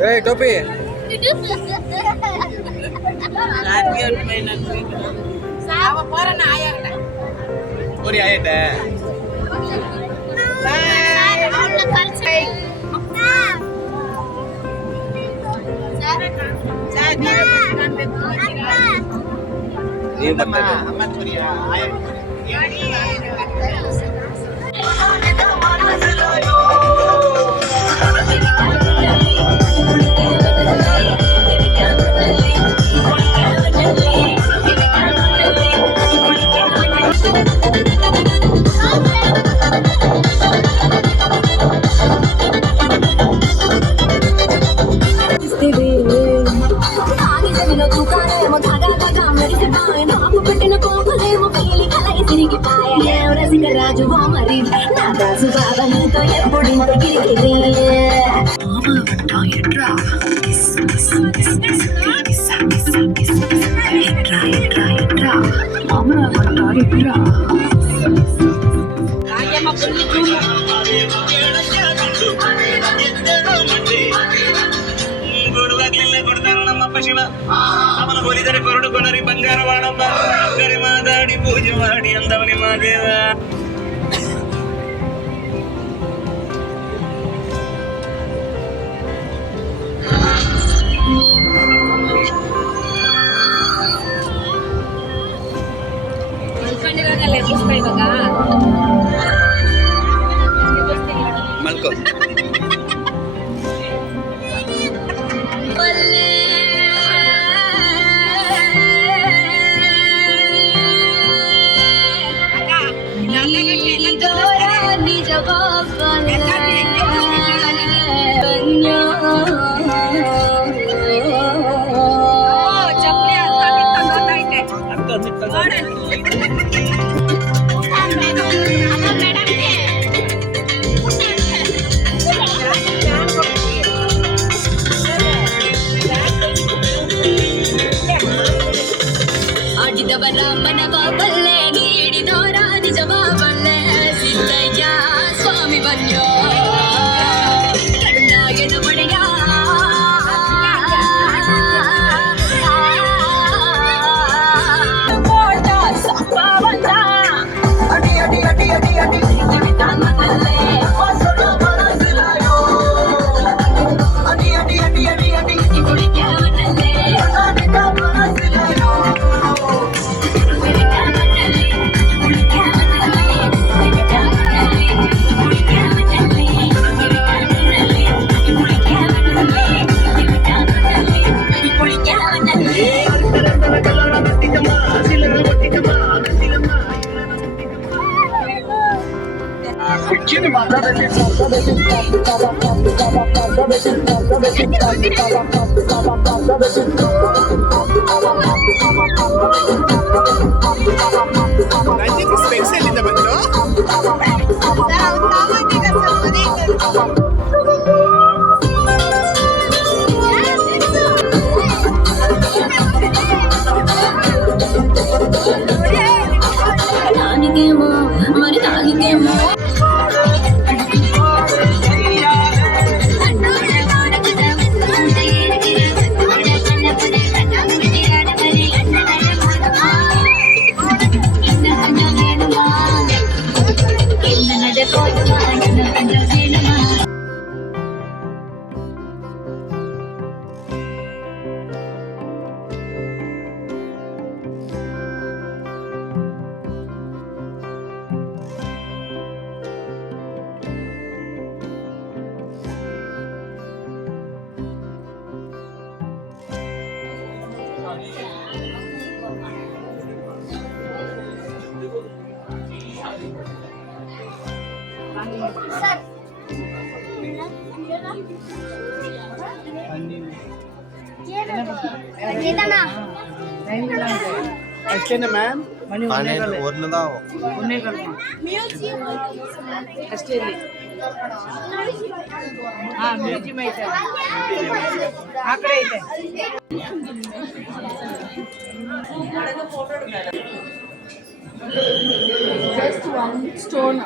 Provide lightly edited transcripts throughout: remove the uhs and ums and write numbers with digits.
ಏ ಟೋಪಿ ಪೂರಿ ಆಯ್ತಾ రాజు మరి నా రాజు బాబా నీతో ఎప్పుడు ఇంటికి ಅವನು ಒಲಿದರೆ ಕೊರಡು ಕೊನರಿ ಬಂಗಾರವಾಡೊಬ್ಬ ಕರೆ ಮಾತಾಡಿ ಪೂಜೆ ಮಾಡಿ ಅಂದವನಿ ಮಾದೇವ ಮಲ್ಕೋ ಸ್ಪೆಷಲ್ ಬಂತು దానికేమో మరి దానికేమో ಅಷ್ಟೇನಾ ಮ್ಯಾಮ್ ಅಷ್ಟೇ ಮ್ಯೂಸಿಯಂ ಐತೆ ಆ ಕಡೆ ಐತೆ ಜಸ್ಟ್ ಒನ್ ಸ್ಟೋನ್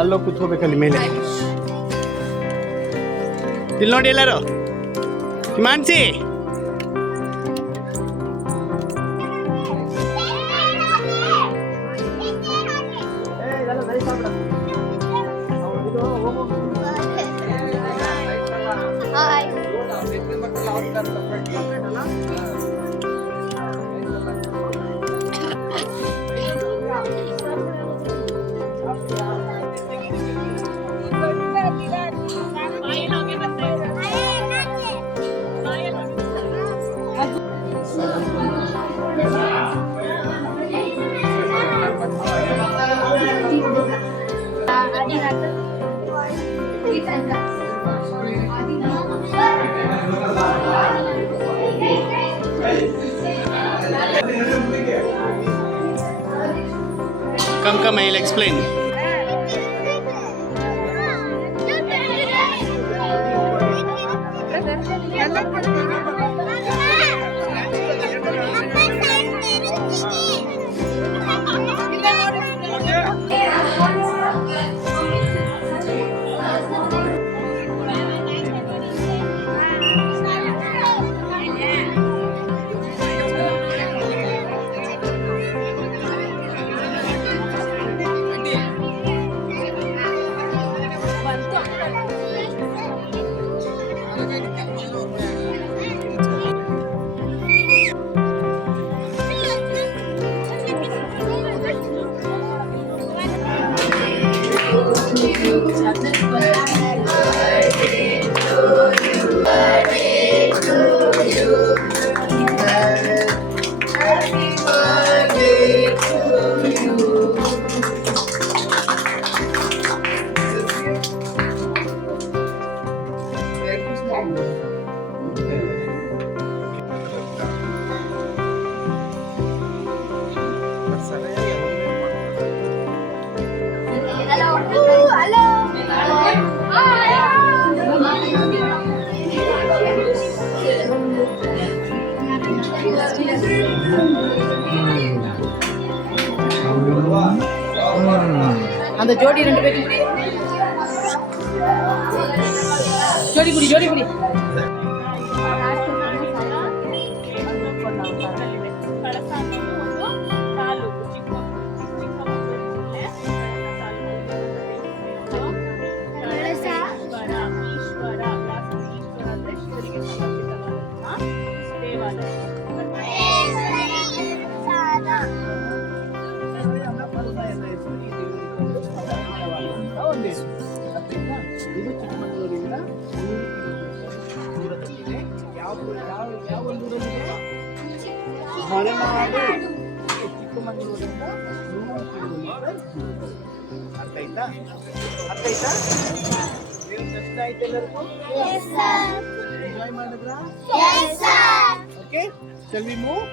ಅಲ್ಲೋ ಕೂತ್ಕೋಬೇಕಲ್ಲಿ ಮೇಲೆ. ಇಲ್ಲಿ ನೋಡಿ ಎಲ್ಲರೂ, ಹಿಮಾನ್ಸಿ come, I'll explain. அந்த ஜோடி 2 பேரும் குடி. ஜோடி குடி. ಇದು ಚಿಕ್ಕಮಗಳೂರಿಂದ 100 ದೂರದಲ್ಲಿದೆ. ಯಾವ ಊರಲ್ಲಿದೆ? ಮಲೆನಾಡು. ಚಿಕ್ಕಮಗಳೂರಿಂದ 100 ಕಿಲೋಮೀಟರ್ ದೂರ. ಅರ್ಥ ಆಯ್ತಾ? ನೀವು ಕಷ್ಟ ಆಯ್ತು ಎಲ್ಲರಿಗೂ? ಎಂಜಾಯ್ ಮಾಡಿದ್ರಾ? Okay, shall we move?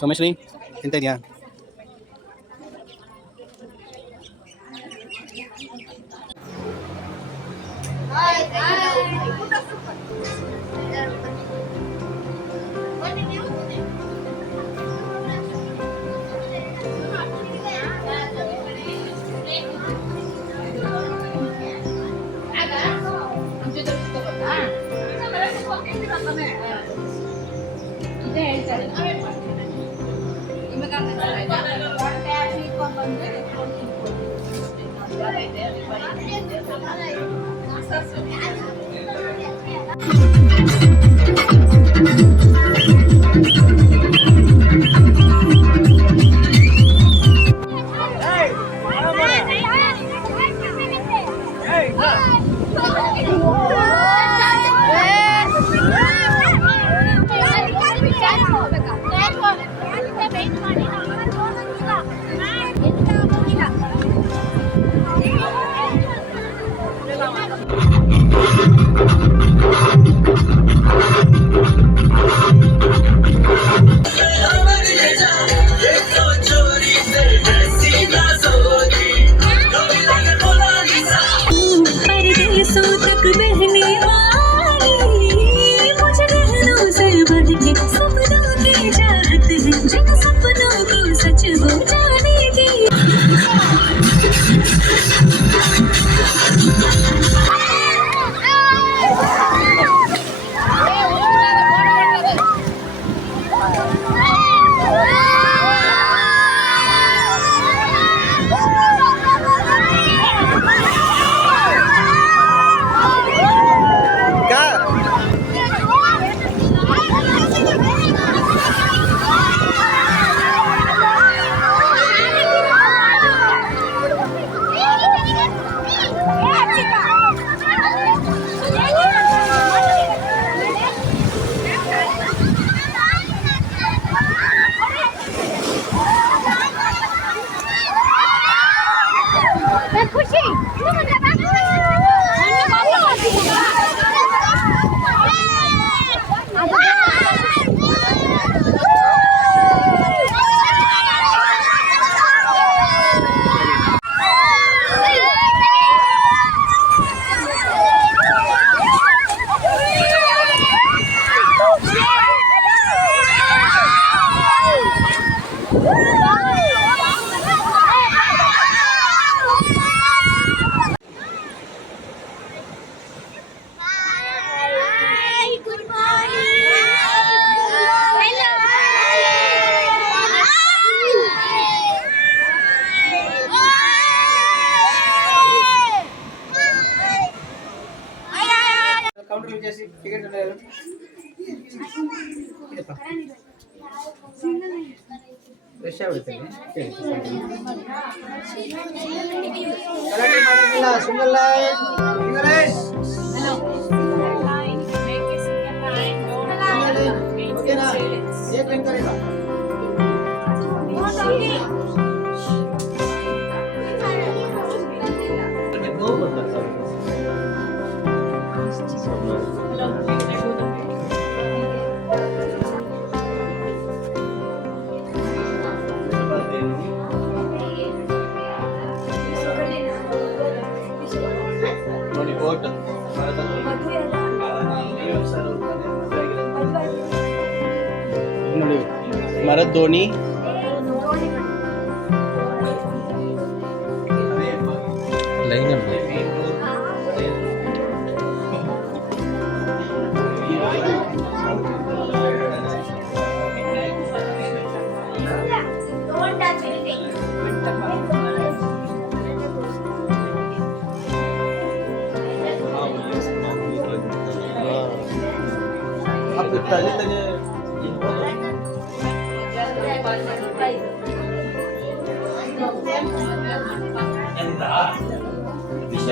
ಸೋಮೇಶ್ರೀ ತಿಂತ ಇದೆಯಾ? ಇದೇ ಹೇಳ್ತಾರೆ परदेसों तक बहने वाली मुझे बहनों से बढ़ के सपनों की चाहत है जिन सपनों को सच हो जाने की ಕೌಂಟರ್ చేసి టికెట్ ఉండేది ಫ್ರೆಶ್ ಆಗ್ಬಿಡ್ತೀನಿ ಕರಾಟೆ ಮಾಡೋದಿಲ್ಲ ಸಿಂಗಲ್ ಲೈನ್ ಇಂಗ್ಲಿಷ್ ಓಕೆನಾ ಏಕ್ ಲೈನ್ ಕರೆगा ನೋಡಿ ಕೋಟ್ ನೋಡಿ ಮರದ ದೋಣಿ ಲೈನ್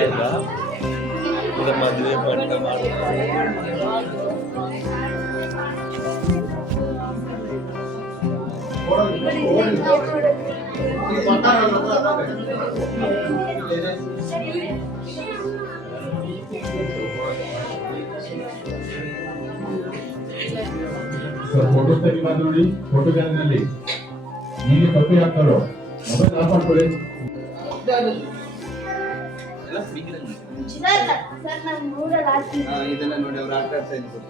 ಈಗ ಮದುವೆ ಬಣ್ಣ ಮಾಡ್ತಾರೆ. ಫೋಟೋ ತೆಗಿಬಾ ನೋಡಿ, ಫೋಟೋ ಗ್ಯಾಲರಿನಲ್ಲಿ ನೀನು ಕಪ್ಪಿ ಹಾಕ್ತಾರೋ ಮೊಬೈಲ್ ಆಫ್ ಮಾಡ್ಕೊಳ್ಳಿ. ಇದೆಲ್ಲ ನೋಡಿ ಅವ್ರು ಆಟ ಆಡ್ತಾ ಇದ್ರು.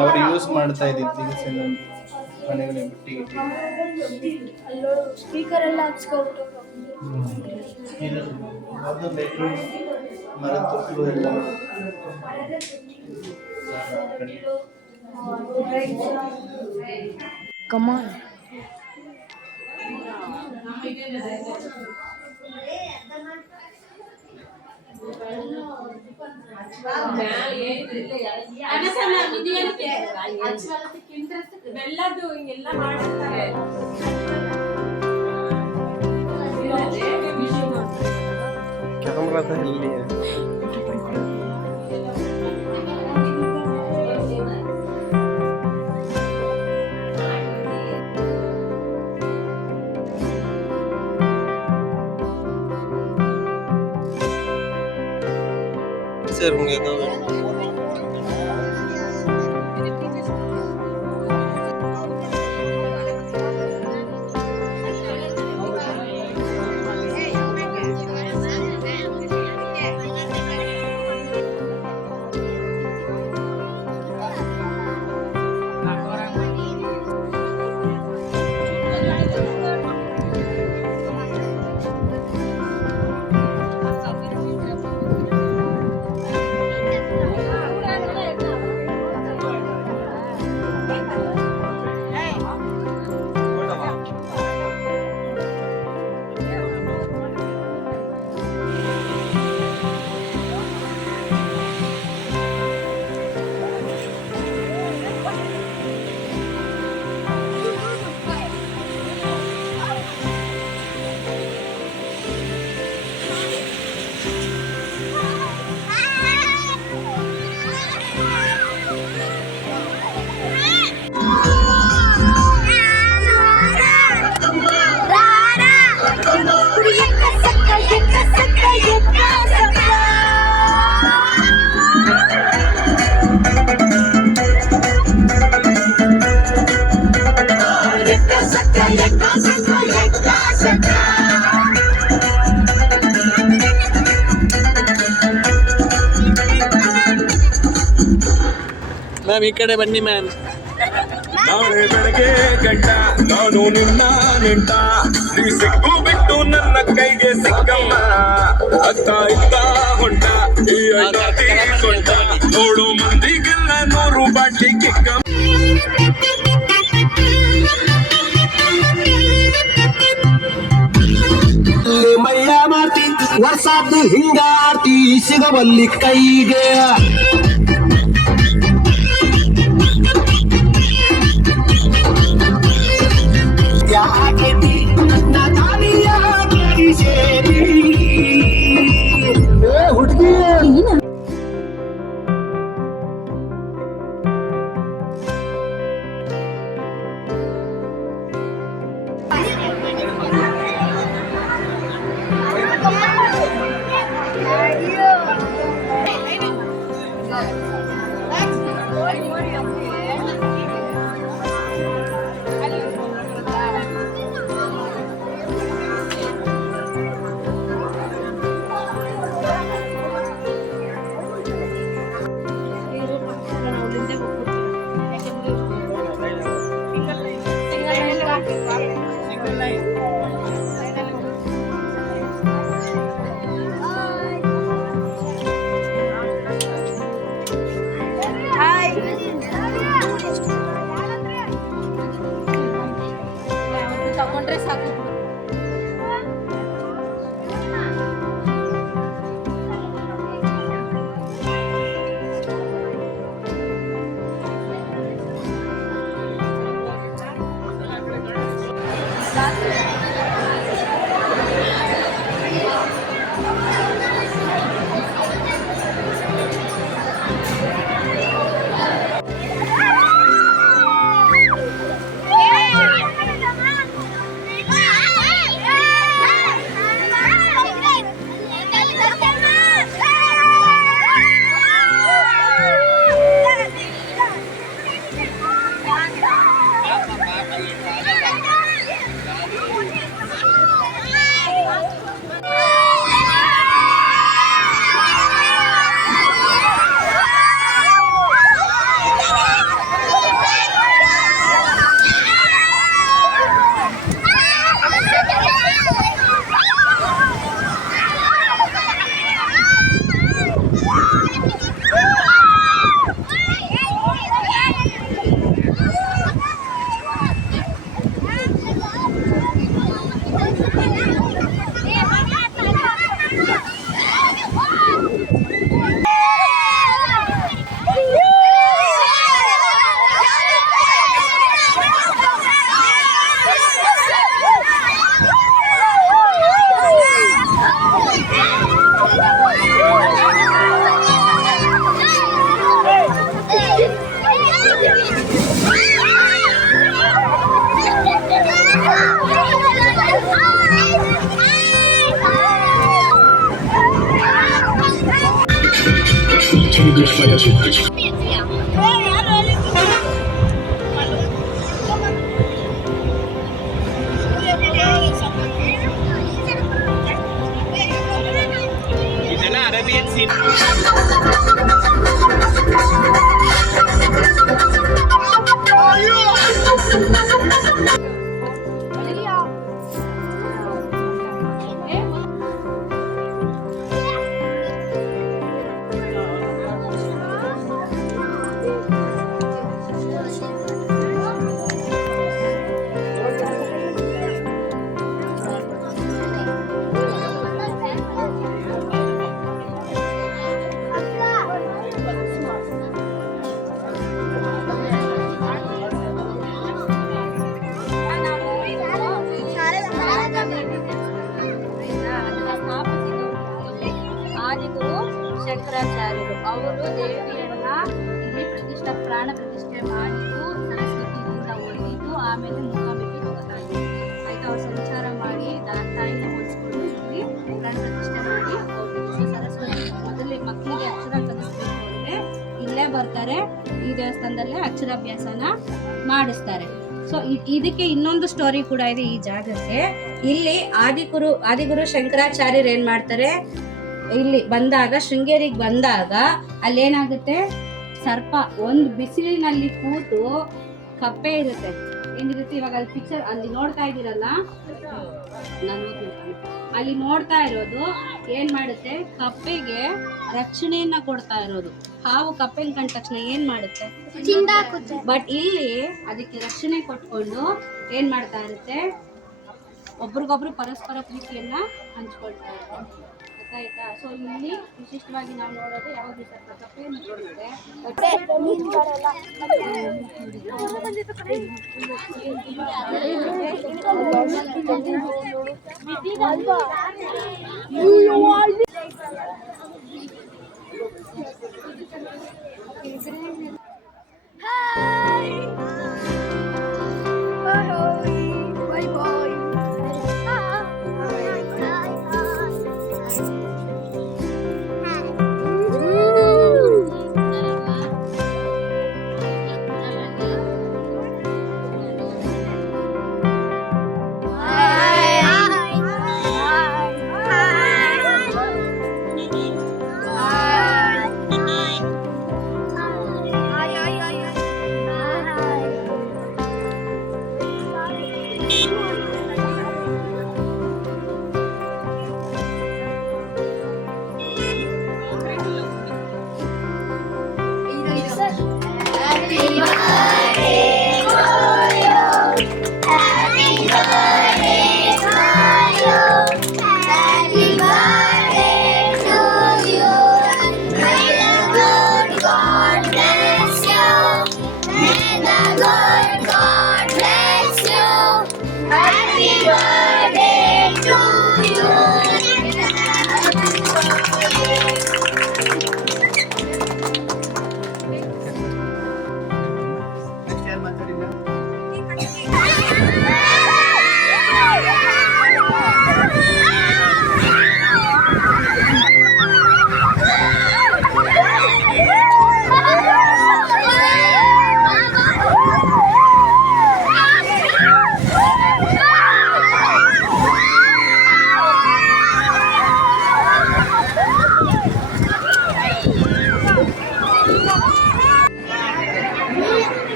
ಅವ್ರು ಯೂಸ್ ಮಾಡ್ತಾ ಇದ್ದಿದ್ದು ಈಗ ಮನೆಗಳೇ ಬಿಟ್ಟಿ ಸ್ಪೀಕರ್ ಎಲ್ಲ ಹಾಕ್ಸ್ಕೊಬಿಟ್ಟು ಮರದ ತೊಟ್ಟು ಎಲ್ಲ ಕಮಾನ್ ಎಲ್ಲದು ಹಿಂಗೆಲ್ಲ ಮಾಡಿರ್ತಾರೆ. ಕ್ಯಾಮ್ರಾದ ಇಲ್ಲಿ ಸರ್ मुझे तो ಮ್ಯಾಮ್ ಈ ಕಡೆ ಬನ್ನಿ ಮ್ಯಾಮ್. ನಾಳೆ ಬೆಳಗ್ಗೆ ಗಂಟ ನಾನು ನಿನ್ನ ನೆಂಟ, ನೀ ಸಿಕ್ಕು ಬಿಟ್ಟು ನನ್ನ ಕೈಗೆ ಸಿಕ್ಕಮ್ಮ, ಅತ್ತ ಇತ್ತ ಹೊಂಟ ಈ ಅಡ್ಡಾದಿ ಸೊಂಟ, ನೋಡು ಮಂದಿಗೆಲ್ಲ 100 ಬಾಟ್ಲಿ ಕಿಕ್ಕಮ್ಮ. ಮಳ್ಳ ಮಾಡ್ತಿ ವರ್ಷಾದ್ದು ಹಿಂಗಾರ್ತಿ ಸಿಗವಲ್ಲಿ ಕೈಗೆ ಯಾಕೆ ಹುಡುಗಿ ತಗೊಂಡ್ರೆ ಸಾಕು. ಇದೆಲ್ಲ ಅರೇಬಿಯನ್ ಸೀನ್. ಆದಿಗುರು ಶಂಕರಾಚಾರ್ಯರು ಅವರು ದೇವಿಯನ್ನ ಇಲ್ಲಿ ಪ್ರಾಣ ಪ್ರತಿಷ್ಠೆ ಮಾಡಿದ್ದು ಸರಸ್ವತಿಯಿಂದ ಒಡೆದಿದ್ದು ಆಮೇಲೆ ಮೂಕಾಂಬಿಕೆ ತಗೋತಾ ಇದ್ರು. ಆಯ್ತು, ಅವ್ರು ಸಂಚಾರ ಮಾಡಿ ತಾಯಿನ ಹೋಲಿಸ್ಕೊಂಡು ಇಲ್ಲಿ ಪ್ರಾಣ ಪ್ರತಿಷ್ಠೆ ಮಾಡಿ ಹೋಗಿದ್ರು. ಸರಸ್ವತಿ ಮೊದಲೇ ಮಕ್ಕಳಿಗೆ ಅಕ್ಷರ ಕಲಿಸ್ಬೇಕು ಅಂದ್ರೆ ಇಲ್ಲೇ ಬರ್ತಾರೆ, ಈ ದೇವಸ್ಥಾನದಲ್ಲೇ ಅಕ್ಷರಾಭ್ಯಾಸನ ಮಾಡಿಸ್ತಾರೆ. ಸೊ ಇದಕ್ಕೆ ಇನ್ನೊಂದು ಸ್ಟೋರಿ ಕೂಡ ಇದೆ ಈ ಜಾಗಕ್ಕೆ. ಇಲ್ಲಿ ಆದಿಗುರು ಶಂಕರಾಚಾರ್ಯರು ಏನ್ ಮಾಡ್ತಾರೆ, ಇಲ್ಲಿ ಬಂದಾಗ ಶೃಂಗೇರಿಗೆ ಬಂದಾಗ ಅಲ್ಲೇನಾಗುತ್ತೆ, ಸರ್ಪ ಒಂದು ಬಿಸಿಲಿನಲ್ಲಿ ಕೂತು ಕಪ್ಪೆ ಇರುತ್ತೆ, ಏನಿರುತ್ತೆ ಇವಾಗ ಅಲ್ಲಿ ಪಿಕ್ಚರ್ ಅಲ್ಲಿ ನೋಡ್ತಾ ಇದ್ದೀರಲ್ಲ, ಅಲ್ಲಿ ನೋಡ್ತಾ ಇರೋದು ಏನ್ ಮಾಡುತ್ತೆ, ಕಪ್ಪೆಗೆ ರಕ್ಷಣೆಯನ್ನ ಕೊಡ್ತಾ ಇರೋದು. ಹಾವು ಕಪ್ಪೆನ ಕಂಡ ತಕ್ಷಣ ಏನ್ ಮಾಡುತ್ತೆ, ಬಟ್ ಇಲ್ಲಿ ಅದಕ್ಕೆ ರಕ್ಷಣೆ ಕೊಟ್ಕೊಂಡು ಏನ್ ಮಾಡ್ತಾ ಇರುತ್ತೆ, ಒಬ್ರಿಗೊಬ್ರು ಪರಸ್ಪರ ಪ್ರೀತಿಯನ್ನ ಹಂಚ್ಕೊಳ್ತಾ ಇರುತ್ತೆ. ಆಯ್ತಾ? ಸೊ ಇಲ್ಲಿ ವಿಶಿಷ್ಟವಾಗಿ ನಾವು ನೋಡೋದು ಯಾವಾಗ ಕಪ್ಪೆಯನ್ನು ಕೊಡುತ್ತೆ.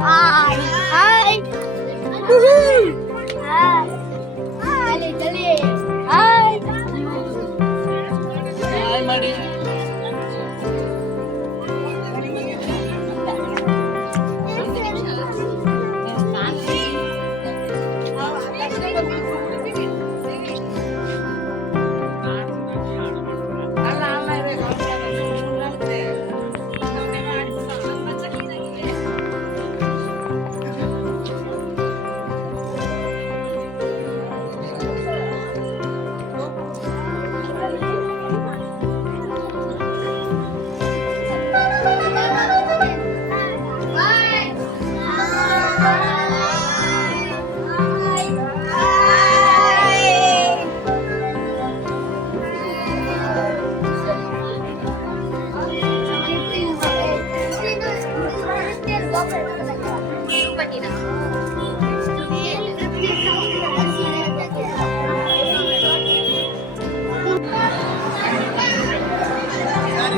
Hi.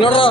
ನೋಡ್ರು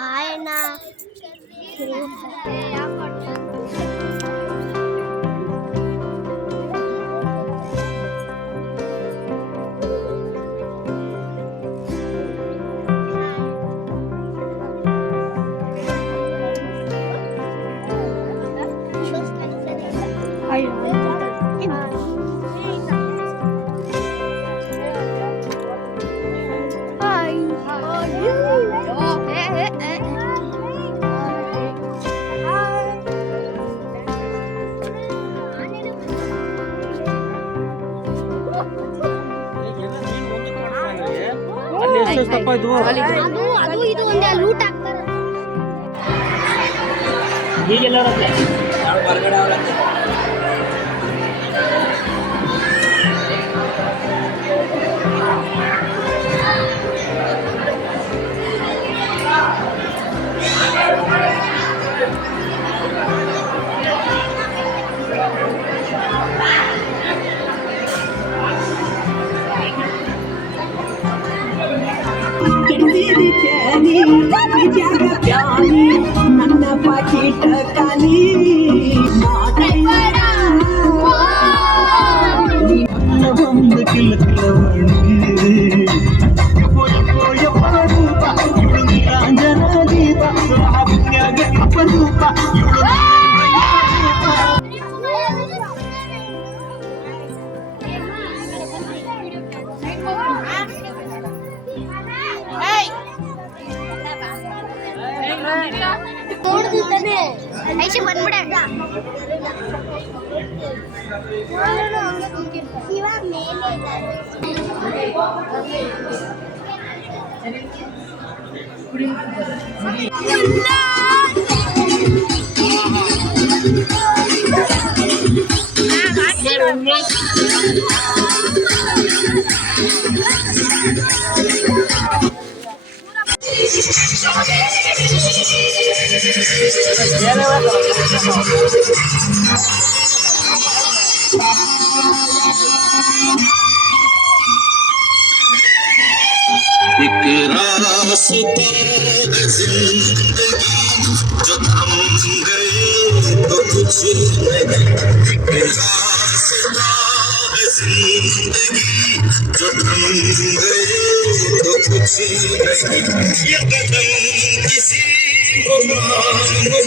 ಹಾಯ್ ಅಣ್ಣ. ಅದು ಇದು ಒಂದೇ ಲೂಟ್ ಆಗ್ತಾರೆ. ನನ್ನ ಪಾಕಿಟ ಕಾಲಿ ಒಂದು ಕಿಲವಣಿ ಅಂಜನ ದೀಪ ಅಪರೂಪ ಐಶಿ ಬಂದ್ಬಿಡ. ಶಿವ ಮೇಲೆ एक रास्ता है जिंदगी जो थम गए तो कुछ नहीं एक रास्ता है जिंदगी जो थम गए तो कुछ नहीं ये कदम किसी को मांगो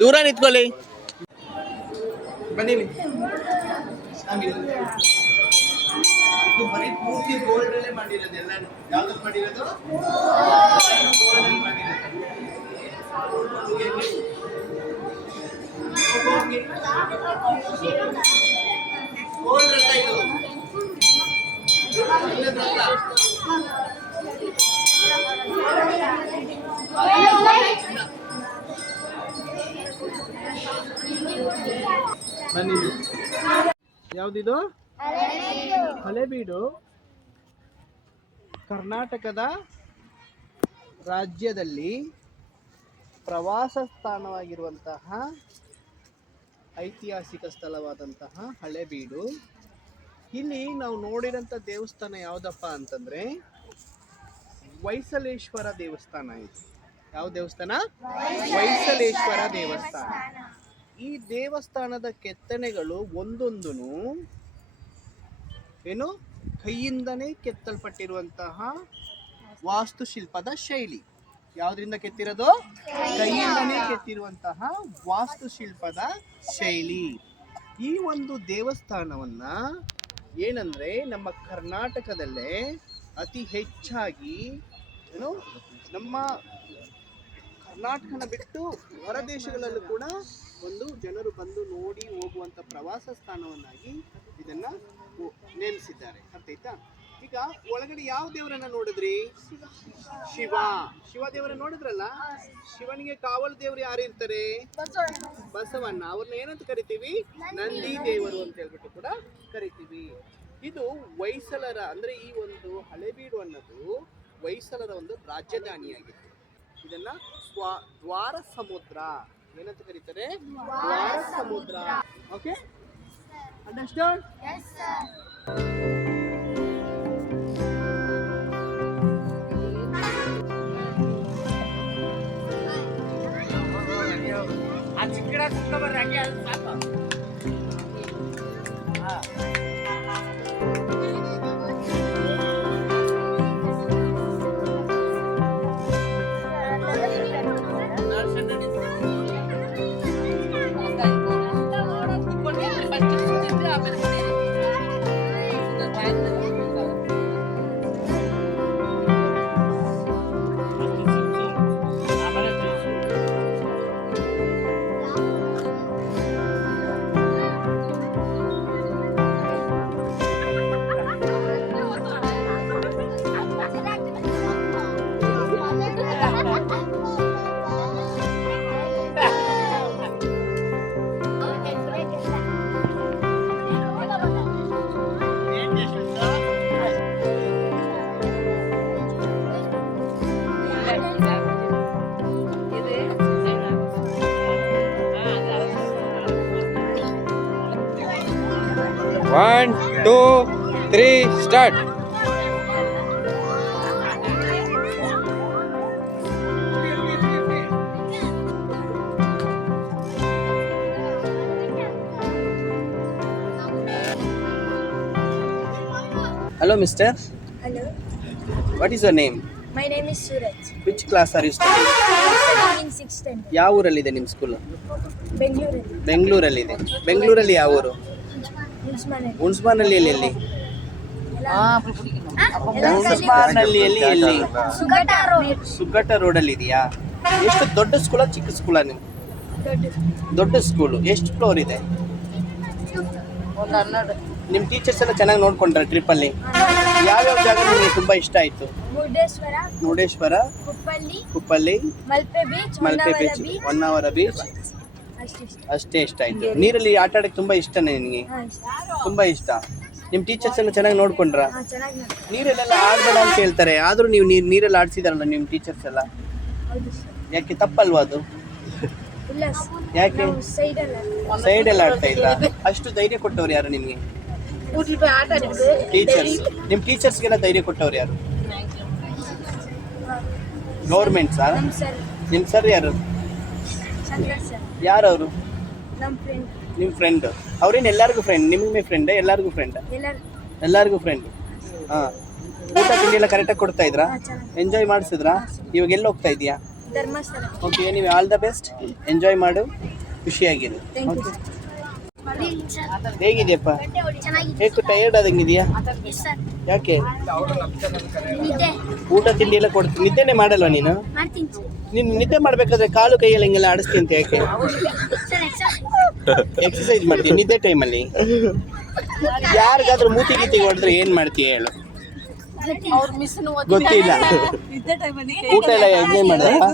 ದೂರ ನಿಂತ್ಕೊಳ್ಳಿ. ಬನ್ನಿ ಇದು ಬರೀ ಪೂರ್ತಿ ಗೋಲ್ಡ್ ಅಲ್ಲೇ ಮಾಡಿರೋದು ಎಲ್ಲಾನು. ಯಾವ್ದು ಮಾಡಿರೋದು? ಗೋಲ್ಡ್ ಅಲ್ಲಿ ಮಾಡಿರೋದು. ಗೋಲ್ಡ್ ಅಲ್ಲ ಇದು. ವೃತ್ತ. ಬನ್ನಿ. ಯಾವ್ದಿದು? ಹಳೆಬೀಡು ಕರ್ನಾಟಕದ ರಾಜ್ಯದಲ್ಲಿ ಪ್ರವಾಸ ಸ್ಥಾನವಾಗಿರುವಂತಹ ಐತಿಹಾಸಿಕ ಸ್ಥಳವಾದಂತಹ ಹಳೆಬೀಡು. ಇಲ್ಲಿ ನಾವು ನೋಡಿರೋಂಥ ದೇವಸ್ಥಾನ ಯಾವುದಪ್ಪ ಅಂತಂದ್ರೆ ಹೊಯ್ಸಳೇಶ್ವರ ದೇವಸ್ಥಾನ. ಇದು ಯಾವ ದೇವಸ್ಥಾನ? ಹೊಯ್ಸಳೇಶ್ವರ ದೇವಸ್ಥಾನ. ಈ ದೇವಸ್ಥಾನದ ಕೆತ್ತನೆಗಳು ಒಂದೊಂದು ಏನು ಕೈಯಿಂದನೇ ಕೆತ್ತಲ್ಪಟ್ಟಿರುವಂತಹ ವಾಸ್ತುಶಿಲ್ಪದ ಶೈಲಿ. ಯಾವುದರಿಂದ ಕೆತ್ತಿರೋದು? ಕೈಯಿಂದನೇ ಕೆತ್ತಿರುವಂತಹ ವಾಸ್ತುಶಿಲ್ಪದ ಶೈಲಿ. ಈ ಒಂದು ದೇವಸ್ಥಾನವನ್ನ ಏನಂದ್ರೆ ನಮ್ಮ ಕರ್ನಾಟಕದಲ್ಲೇ ಅತಿ ಹೆಚ್ಚಾಗಿ ಏನು ನಮ್ಮ ಕರ್ನಾಟಕನ ಬಿಟ್ಟು ಹೊರ ದೇಶಗಳಲ್ಲೂ ಕೂಡ ಒಂದು ಜನರು ಬಂದು ನೋಡಿ ಹೋಗುವಂಥ ಪ್ರವಾಸ ಸ್ಥಾನವನ್ನಾಗಿ ಇದನ್ನ ನೇಮಿಸಿದ್ದಾರೆ. ಅರ್ಥಾಯ್ತಾ? ಈಗ ಒಳಗಡೆ ಯಾವ ದೇವರನ್ನ ನೋಡಿದ್ರಿ? ಶಿವ. ಶಿವ ದೇವರ ನೋಡಿದ್ರಲ್ಲ. ಶಿವನಿಗೆ ಕಾವಲು ದೇವರು ಯಾರು ಇರ್ತಾರೆ? ಬಸವಣ್ಣ. ಅವ್ರನ್ನ ಏನಂತ ಕರಿತೀವಿ? ನಂದಿ ದೇವರು ಅಂತ ಹೇಳ್ಬಿಟ್ಟು ಕೂಡ ಕರಿತೀವಿ. ಇದು ಹೊಯ್ಸಳರ ಅಂದ್ರೆ ಈ ಒಂದು ಹಳೆಬೀಡು ಅನ್ನೋದು ಹೊಯ್ಸಳರ ಒಂದು ರಾಜಧಾನಿಯಾಗಿತ್ತು. ಇದನ್ನ ದ್ವಾರ ಸಮುದ್ರ ಏನಂತ ಕರೀತಾರೆ? ದ್ವಾರ ಸಮುದ್ರ. Okay, understand? One, two, three, start. Hello, mister. Hello, What is your name? my name is Suraj. Which class are you studying? Studying in 6th standard. ಯಾವ ಊರಲ್ಲಿದೆ ನಿಮ್ಮ ಸ್ಕೂಲು? ಬೆಂಗಳೂರಲ್ಲಿ. ಬೆಂಗಳೂರಲ್ಲಿದೆ. ಬೆಂಗಳೂರಲ್ಲಿ ಯಾವ ಊರು? ಮುನ್ಸ್ಮಾನಲ್ಲಿ. ಹುಣಸಬಾನಲ್ಲಿ ಎಲ್ಲಿ? ಹುಣಸಬಾನಲ್ಲಿ ಎಲ್ಲಿ? ಸುಗಟ ರೋಡ್. ಸುಗ್ಗಟ್ಟ ರೋಡಲ್ಲಿ ಇದೆಯಾ? ಎಷ್ಟು ದೊಡ್ಡ ಸ್ಕೂಲಾ ಚಿಕ್ಕ ಸ್ಕೂಲಾ ನೀವು? ದೊಡ್ಡ ಸ್ಕೂಲು. ಎಷ್ಟು ಫ್ಲೋರ್ ಇದೆ? ನಿಮ್ಮ ಟೀಚರ್ಸ್ ಎಲ್ಲ ಚೆನ್ನಾಗಿ ನೋಡ್ಕೊಂಡ್ರ ಟ್ರಿಪ್ಪಲ್ಲಿ? ಯಾವ್ಯಾವ ಜಾಗ ನಿಮಗೆ ತುಂಬಾ ಇಷ್ಟ ಆಯ್ತು? Murudeshwar, Murudeshwar, Kuppalli, Malpe beach, Honnavar beach. ಅಷ್ಟೇ ಇಷ್ಟ ಆಯ್ತು. ನೀರಲ್ಲಿ ಆಟ ಆಡಕ್ಕೆ ತುಂಬಾ ಇಷ್ಟನೇ ನಿನಗೆ? ತುಂಬಾ ಇಷ್ಟ. ನಿಮ್ಮ ಟೀಚರ್ಸ್ ಎಲ್ಲ ಚೆನ್ನಾಗಿ ನೋಡ್ಕೊಂಡ್ರ? ನೀರಲ್ಲೆಲ್ಲ ಆಡ್ಬೇಡ ಅಂತ ಹೇಳ್ತಾರೆ, ಆದ್ರೂ ನೀವು ನೀರಲ್ಲಿ ಆಡ್ಸಿದಾರಲ್ಲ ನಿಮ್ಮ ಟೀಚರ್ಸ್ ಎಲ್ಲ. ಯಾಕೆ ತಪ್ಪಲ್ವಾ ಅದು? ಯಾಕೆ ಸೈಡಲ್ಲಿ ಆಡ್ತಾ ಇದ್ರ? ಅಷ್ಟು ಧೈರ್ಯ ಕೊಟ್ಟವ್ರು ಯಾರು ನಿಮ್ಗೆ? ಟೀಚರ್ಸ್. ನಿಮ್ಮ ಟೀಚರ್ಸ್ಗೆಲ್ಲ ಧೈರ್ಯ ಕೊಟ್ಟವ್ರು ಯಾರು? Government sir? ನಿಮ್ಮ ಸರ್ ಯಾರು? ಯಾರವರು? ನಿಮ್ಮ ಫ್ರೆಂಡ್. ಅವ್ರೇನು ಎಲ್ಲರಿಗೂ ಫ್ರೆಂಡ್? ನಿಮಗೆ ಫ್ರೆಂಡ್? ಎಲ್ಲರಿಗೂ ಫ್ರೆಂಡ್? ಎಲ್ಲರಿಗೂ ಫ್ರೆಂಡ್. ಹಾಂ. ಊಟ ತಿಂಡಿ ಎಲ್ಲ ಕರೆಕ್ಟಾಗಿ ಕೊಡ್ತಾ ಇದ್ರಾ? ಎಂಜಾಯ್ ಮಾಡಿಸಿದ್ರಾ? ಇವಾಗ ಎಲ್ಲಿ ಹೋಗ್ತಾ ಇದೆಯಾ? ಧರ್ಮಸ್ಥಳ. ಓಕೆ, ನೀವು ಆಲ್ ದ ಬೆಸ್ಟ್. ಎಂಜಾಯ್ ಮಾಡು, ಖುಷಿಯಾಗಿರು. ಓಕೆ, ಹೇಗಿದೆಯಪ್ಪ? ಹೇಗೆ ಟಯರ್ಡ್ ಆದಂಗಿದೆಯಾ? ಯಾಕೆ? ಊಟ ತಿಂಡಿ ಎಲ್ಲ ಕೊಡ್ತೀನಿ. ನಿದ್ದೆನೇ ಮಾಡಲ್ವಾ ನೀನು? ನೀನು ನಿದ್ದೆ ಮಾಡ್ಬೇಕಾದ್ರೆ ಕಾಲು ಕೈಯಲ್ಲಿ ಹಿಂಗೆಲ್ಲ ಆಡಿಸ್ತೀನಿ ಅಂತ ಯಾಕೆ? ಎಕ್ಸಸೈಸ್ ಮಾಡ್ತೀನಿ ನಿದ್ದೆ ಟೈಮಲ್ಲಿ. ಯಾರಿಗಾದ್ರೂ ಮೂತಿ ಗೀತಿ ಹೊಡೆದ್ರೆ ಏನು ಮಾಡ್ತೀಯ ಹೇಳು? ಗೊತ್ತಿಲ್ಲ. ಊಟ ಎಲ್ಲ ಎಂಜಾಯ್ ಮಾಡಿದ್ರಪ್ಪ?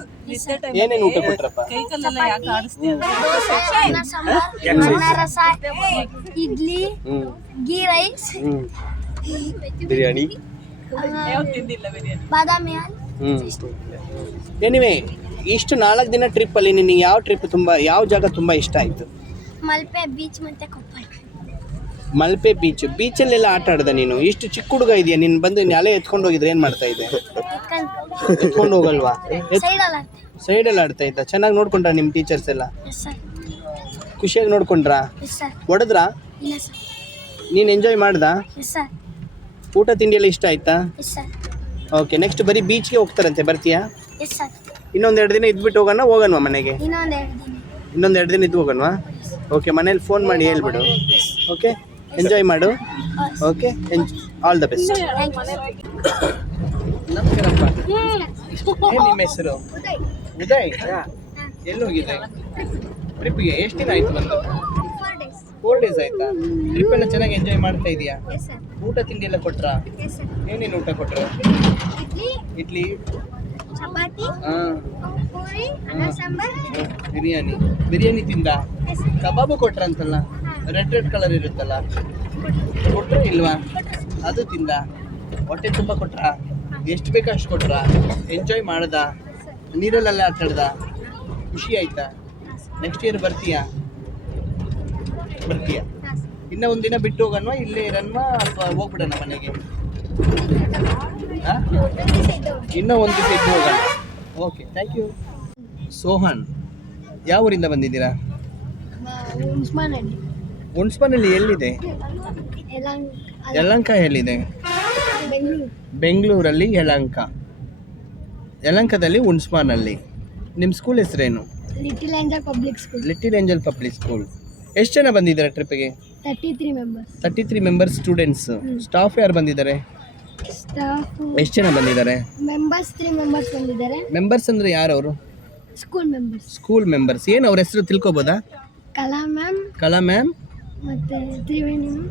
ಏನೇನು ಊಟ ಕೊಟ್ರಪ್ಪ? ಅನ್ನ ಸಾಂಬಾರ್, ಅನ್ನ ರಸ, ಇಡ್ಲಿ, ಗೀ ರೈಸ್, ಬಿರಿಯಾನಿ. ಬಾದಾಮಿ ಹಾಲು. ಎನಿವೆ ಇಷ್ಟು 4 ದಿನ ಟ್ರಿಪ್ಪಲ್ಲಿ ನಿನಗೆ ಯಾವ ಜಾಗ ತುಂಬ ಇಷ್ಟ ಆಯಿತು? ಮಲ್ಪೆ ಬೀಚ್ ಮತ್ತೆ ಕೊಪ್ಪಳ. ಮಲ್ಪೆ ಬೀಚಲ್ಲೆಲ್ಲ ಆಟ ಆಡ್ದ ನೀನು? ಇಷ್ಟು ಚಿಕ್ಕ ಹುಡುಗ ಇದೆಯಾ ನೀನು? ಬಂದು ಅಲೆ ಎತ್ಕೊಂಡು ಹೋಗಿದ್ರೆ ಏನು ಮಾಡ್ತಾ ಇದ್ದೆ? ಎತ್ಕೊಂಡು ಹೋಗಲ್ವಾ? ಸೈಡಲ್ಲ. ಸೈಡಲ್ಲಿ ಆಡ್ತಾ ಇದ್ದ. ಚೆನ್ನಾಗಿ ನೋಡ್ಕೊಂಡ್ರಾ ನಿಮ್ಮ ಟೀಚರ್ಸ್ ಎಲ್ಲ? Yes sir. ಖುಷಿಯಾಗಿ ನೋಡ್ಕೊಂಡ್ರಾ? Yes sir. ಹೊಡೆದ್ರಾ? ಇಲ್ಲ ಸರ್. ನೀನು ಎಂಜಾಯ್ ಮಾಡ್ದಾ? Yes sir. ಊಟ ತಿಂಡಿ ಎಲ್ಲ ಇಷ್ಟ ಆಯ್ತಾ? Yes sir. ಓಕೆ, ನೆಕ್ಸ್ಟ್ ಬರೀ ಬೀಚ್ಗೆ ಹೋಗ್ತಾರಂತೆ, ಬರ್ತೀಯಾ? Yes sir. ಇನ್ನೊಂದು 2 ದಿನ ಇದ್ಬಿಟ್ಟು ಹೋಗೋಣವಾ ಮನೆಗೆ? ಇನ್ನೊಂದು 2 ದಿನ. ಇದ್ದು ಹೋಗೋಣವಾ? ಓಕೆ, ಮನೇಲಿ ಫೋನ್ ಮಾಡಿ ಹೇಳ್ಬಿಡು. ಓಕೆ, ಎಂಜಾಯ್ ಮಾಡು. Okay, all the best. ನಮಸ್ಕಾರಪ್ಪ. ಏನು ನಿಮ್ಮ ಹೆಸರು? ಉದಯ್. ಎಲ್ಲಿ ಹೋಗಿದೆ ಟ್ರಿಪ್ಗೆ? ಎಷ್ಟು ದಿನ ಆಯ್ತು ಬಂದು? 4 days ಆಯ್ತಾ? ಟ್ರಿಪ್ ಎಲ್ಲ ಚೆನ್ನಾಗಿ ಎಂಜಾಯ್ ಮಾಡ್ತಾ ಇದೀಯಾ? ಊಟ ತಿಂಡಿ ಎಲ್ಲ ಕೊಟ್ರಾ? ಏನೇನು ಊಟ ಕೊಟ್ರು? ಇಡ್ಲಿ, ಚಪಾತಿ, ಹಾಂ, ಪೂರಿ, ಅನ್ನ ಸಾಂಬಾರ್, ಬಿರಿಯಾನಿ ತಿಂದ? ಕಬಾಬು ಕೊಟ್ರಂತಲ್ಲ, ರೆಡ್ ಕಲರ್ ಇರುತ್ತಲ್ಲ, ಕೊಟ್ರ ಇಲ್ವಾ? ಅದು ತಿಂದ? ಹೊಟ್ಟೆ ತುಂಬ ಕೊಟ್ರಾ? ಎಷ್ಟು ಬೇಕೋ ಅಷ್ಟು ಕೊಟ್ರಾ? ಎಂಜಾಯ್ ಮಾಡ್ದ? ನೀರಲ್ಲೆಲ್ಲ ಆಟ ಆಡ್ದ? ಖುಷಿ ಆಯ್ತಾ? ನೆಕ್ಸ್ಟ್ ಇಯರ್ ಬರ್ತೀಯಾ? ಇನ್ನೂ ಒಂದಿನ ಬಿಟ್ಟು ಹೋಗೋಣ, ಇಲ್ಲೇ ಇರೋಣ ಅಥವಾ ಹೋಗ್ಬಿಡೋಣ ಮನೆಗೆ? ಇನ್ನೂ ಒಂದು ದಿವಸ ಇದ್ದು ಹೋಗೋಣ. Okay, thank you. ಸೋಹನ್, ಯಾವ ಊರಿಂದ ಬಂದಿದ್ದೀರಾ? ಹುಣ್ಸ್ಮನಲ್ಲಿ ಎಲ್ಲಿದೆ? ಯಲಹಂಕ ಎಲ್ಲಿದೆ? ಬೆಂಗಳೂರಲ್ಲಿ ಯಲಹಂಕದಲ್ಲಿ ಹುಣ್ಸ್ಮಾನಲ್ಲಿ. ನಿಮ್ಮ ಸ್ಕೂಲ್ ಹೆಸರೇನು? Little angel public school. Little angel public school. ಎಷ್ಟು ಜನ ಬಂದಿದ್ದಾರೆ ಟ್ರಿಪ್ಪಿಗೆ? 33 ಮೆಂಬರ್ಸ್. 33 members students. ಸ್ಟಾಫ್ ಯಾರು ಬಂದಿದ್ದಾರೆ? ಸ್ಟಾಫ್ ಎಷ್ಟು ಜನ ಬಂದಿದ್ದಾರೆ? ಮೆಂಬರ್ಸ್ 3 ಮೆಂಬರ್ಸ್ ಬಂದಿದ್ದಾರೆ. ಮೆಂಬರ್ಸ್ ಅಂದರೆ ಯಾರು ಅವರು? School members. ಏನು ಅವ್ರ ಹೆಸರು ತಿಳ್ಕೊಬೋದಾ? ಕಲಾ ಮ್ಯಾಮ್ ಮತ್ತೆ Triveni ma'am,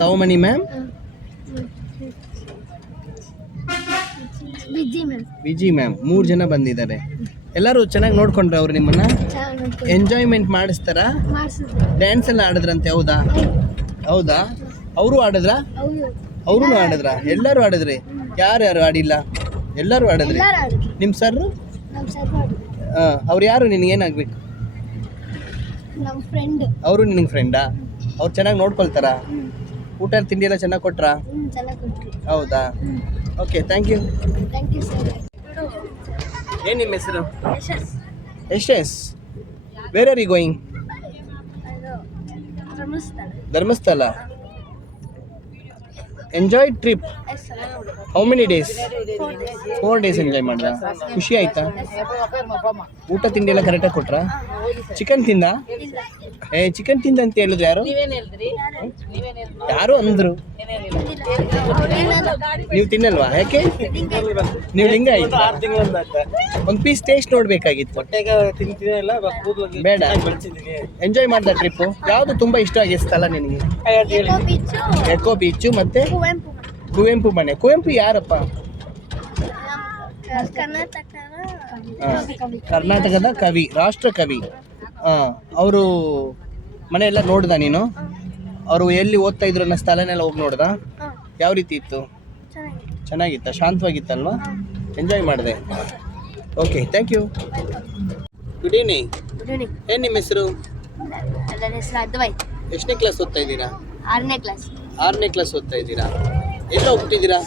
Thavamani ma'am, Viji ma'am. 3 ಜನ ಬಂದಿದ್ದಾರೆ. ಎಲ್ಲರೂ ಚೆನ್ನಾಗಿ ನೋಡ್ಕೊಂಡ್ರೆ ಅವ್ರು ನಿಮ್ಮನ್ನ? ಎಂಜಾಯ್ಮೆಂಟ್ ಮಾಡಿಸ್ತಾರ? ಡ್ಯಾನ್ಸ್ ಎಲ್ಲ ಆಡಿದ್ರಂತೆ, ಹೌದಾ? ಅವರು ಆಡಿದ್ರ? ಅವರು ಆಡಿದ್ರ? ಎಲ್ಲರೂ ಆಡಿದ್ರಿ? ಯಾರು ಆಡಿಲ್ಲ? ಎಲ್ಲರೂ ಆಡಿದ್ರಿ? ನಿಮ್ಮ ಸರ್? ಅವ್ರು ಯಾರು? ನಿನಗೆ ಏನಾಗಬೇಕು? ನಮ್ಮ ಫ್ರೆಂಡ್. ಅವರು ನಿನಗೆ ಫ್ರೆಂಡಾ? ಅವ್ರು ಚೆನ್ನಾಗಿ ನೋಡ್ಕೊಳ್ತಾರಾ? ಊಟ ತಿಂಡಿ ಎಲ್ಲ ಚೆನ್ನಾಗಿ ಕೊಟ್ರಾ? ಚೆನ್ನಾಗಿ ಕೊಟ್ರಿ. ಹೌದಾ? Okay, thank you sir. ಏನು ನಿಮ್ಮ ಹೆಸರು? Yashas. Where are you going? Dharmasthala. Enjoy trip. How many days? 4 days enjoy ಮಾಡಿದ? ಖುಷಿ ಆಯ್ತಾ? ಊಟ ತಿಂಡಿ ಎಲ್ಲ ಕರೆಕ್ಟಾಗಿ ಕೊಟ್ರಾ? ಚಿಕನ್ ತಿಂದ? ಚಿಕನ್ ತಿಂದ ಅಂತ ಹೇಳಿದ್ರು ಯಾರು? ಯಾರು ಅಂದರು? ನೀವು ತಿನ್ನಲ್ವಾ? ಯಾಕೆ? ನೀವು ಲಿಂಗ ಆಯ್ತು. ಒಂದು ಪೀಸ್ ಟೇಸ್ಟ್ ನೋಡ್ಬೇಕಾಗಿತ್ತು. ಬೇಡ, ಎಂಜಾಯ್ ಮಾಡ್ದ ಟ್ರಿಪ್ಪು? ಯಾವುದು ತುಂಬ ಇಷ್ಟ ಆಗಿದೆ ಸ್ಥಳ ನಿನಗೆ? ಎಕೋ ಬೀಚು ಮತ್ತೆ ಕುವೆಂಪು ಮನೆ. ಕುವೆಂಪು ಯಾರಪ್ಪ? ಕರ್ನಾಟಕದ ಕವಿ, ರಾಷ್ಟ್ರ ಕವಿ. ಅವರು ಮನೆ ಎಲ್ಲ ನೋಡ್ದ ನೀನು? ಅವರು ಎಲ್ಲಿ ಓದ್ತಾ ಇದ್ರು ಅನ್ನೋ ಸ್ಥಳನೆಲ್ಲ ಹೋಗಿ ನೋಡ್ದ? ಯಾವ ರೀತಿ ಇತ್ತು? ಚೆನ್ನಾಗಿತ್ತ? ಶಾಂತವಾಗಿತ್ತಲ್ವಾ? ಎಂಜಾಯ್ ಮಾಡಿದೆ? Okay, thank you. Good evening. ಏನು ನಿಮ್ಮ ಹೆಸರು? ನನ್ನ ಹೆಸರು ಅದ್ವೈತ್. ಎಷ್ಟನೇ ಕ್ಲಾಸ್ ಓದ್ತಾ ಇದ್ದೀರಾ? 6ನೇ ಕ್ಲಾಸ್. 6ನೇ ಕ್ಲಾಸ್ ಓದ್ತಾ ಇದ್ದೀರಾ? ಎಲ್ಲ ಹೋಗ್ಬಿಟ್ಟಿದ್ದೀರಾ?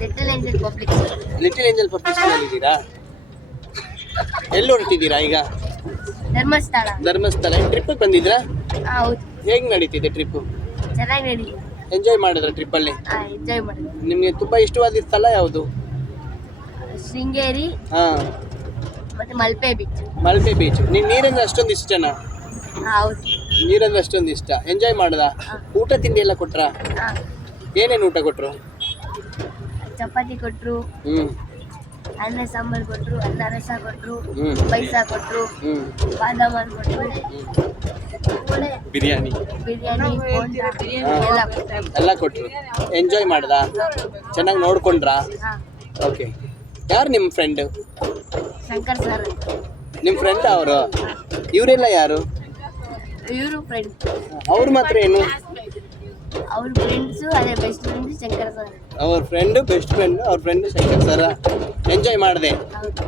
Little angel public school. Little angel public ಸ್ಕೂಲಲ್ಲಿ ಇದ್ದೀರಾ? ಎಲ್ಲಿ ಹೊರಟಿದ್ದೀರಾ ಈಗ? ಧರ್ಮಸ್ಥಳ. ಟ್ರಿಪ್ಪಿಗೆ ಬಂದಿದ್ರಾ? ಹೌದು. ಹೇಗೆ ನಡೀತಿದೆ ಟ್ರಿಪ್ಪು? ಚೆನ್ನಾಗಿ ನಡೀತಿದೆ. ಎಂಜಾಯ್ ಮಾಡಿದ್ರ ಟ್ರಿಪ್ಪಲ್ಲಿ? ಎಂಜಾಯ್ ಮಾಡಿದ್ವಿ. ನಿಮಗೆ ತುಂಬ ಇಷ್ಟವಾದ ಸ್ಥಳ ಯಾವುದು? ಶೃಂಗೇರಿ ಮತ್ತೆ ಮಲ್ಪೆ ಬೀಚ್. ನೀವು ನೀರಂದ್ರೆ ಅಷ್ಟೊಂದು ಇಷ್ಟನಾ? ಹೌದು. ನೀರಂದ್ರೆ ಅಷ್ಟೊಂದು ಇಷ್ಟ. ಎಂಜಾಯ್ ಮಾಡ್ದ? ಊಟ ತಿಂಡಿ ಎಲ್ಲ ಕೊಟ್ರಾ? ಏನೇನು ಊಟ ಕೊಟ್ರು? ಚಪಾತಿ ಕೊಟ್ರು, ಅನ್ನ ಸಾಂಬಾರು ಕೊಟ್ರು, ಅನ್ನ ರಸ ಕೊಟ್ರು, ಹ್ಮ್. ಪೈಸ ಕೊಟ್ರು, ಹ್ಮ್. ಬಾದಾಮ್ ಹಾಲು ಕೊಟ್ರು, ಬಿರಿಯಾನಿ ಬಿರಿಯಾನಿ, ಬೋಂಡ ಎಲ್ಲ ಕೊಟ್ರು. ಎಲ್ಲ ಕೊಟ್ರು. ಎಂಜಾಯ್ ಮಾಡ್ದ? ಚೆನ್ನಾಗಿ ನೋಡ್ಕೊಂಡ್ರಾ? ಹಾ. ಓಕೆ. ಯಾರು ನಿಮ್ಮ ಫ್ರೆಂಡ್? ಶಂಕರ್ ಸರ್ ನಿಮ್ಮ ಫ್ರೆಂಡ್ ಅವರು? ಇವರೆಲ್ಲ ಯಾರು? ಇವರು ಫ್ರೆಂಡ್, ಅವ್ರು ಮಾತ್ರ ಏನು? ಅವ್ರ ಫ್ರೆಂಡ್ಸು, ಅದೇ ಬೆಸ್ಟ್ ಫ್ರೆಂಡ್ ಶಂಕರ್ ಸರ್. ಅವ್ರ ಫ್ರೆಂಡು ಬೆಸ್ಟ್ ಫ್ರೆಂಡ್, ಅವ್ರ ಫ್ರೆಂಡ್ ಶಂಕರ್ ಸರ್. ಎಂಜಾಯ್ ಮಾಡಿದೆ. ಹೌದು.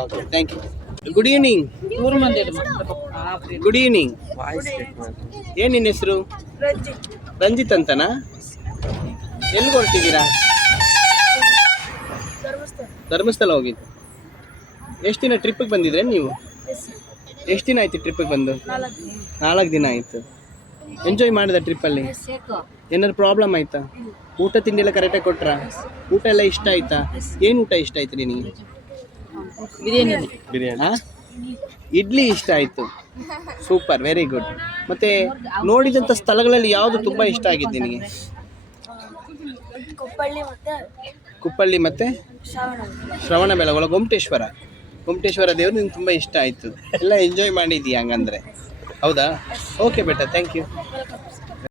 Okay, thank you. Good evening. Good evening. ಏನು ನಿನ್ನ ಹೆಸರು? ರಂಜಿತ್ ಅಂತನಾ? ಎಲ್ಲಿ ಹೊರಟಿದ್ದೀರಾ? ಧರ್ಮಸ್ಥಳ ಹೋಗಿದ್ದು. ಎಷ್ಟು ದಿನ ಟ್ರಿಪ್ಪಿಗೆ ಬಂದಿದ್ರೆ ನೀವು? ಎಷ್ಟು ದಿನ ಆಯ್ತು ಟ್ರಿಪ್ಪಿಗೆ ಬಂದು? 4 ದಿನ ಆಯಿತು. ಎಂಜಾಯ್ ಮಾಡಿದ ಟ್ರಿಪ್ಪಲ್ಲಿ? ಏನಾದ್ರು ಪ್ರಾಬ್ಲಮ್ ಆಯ್ತಾ? ಊಟ ತಿಂಡಿ ಎಲ್ಲ ಕರೆಕ್ಟಾಗಿ ಕೊಟ್ರಾ? ಊಟ ಎಲ್ಲ ಇಷ್ಟ ಆಯ್ತಾ? ಏನು ಊಟ ಇಷ್ಟ ಆಯ್ತು ನಿನಗೆ? ಬಿರಿಯಾನಿ. ಇಡ್ಲಿ ಇಷ್ಟ ಆಯಿತು. Super, very good. ಮತ್ತು ನೋಡಿದಂಥ ಸ್ಥಳಗಳಲ್ಲಿ ಯಾವುದು ತುಂಬ ಇಷ್ಟ ಆಗಿದ್ದು ನಿನಗೆ? ಕುಪ್ಪಳ್ಳಿ ಮತ್ತು ಶ್ರವಣಬೆಳಗೊಳ, ಗೊಮ್ಮಟೇಶ್ವರ ದೇವರು ನಿಮ್ಗೆ ತುಂಬ ಇಷ್ಟ ಆಯಿತು. ಎಲ್ಲ ಎಂಜಾಯ್ ಮಾಡಿದ್ದೀಯ ಹಂಗಂದರೆ, ಹೌದಾ? ಓಕೆ ಬೇಟ, ಥ್ಯಾಂಕ್ ಯು.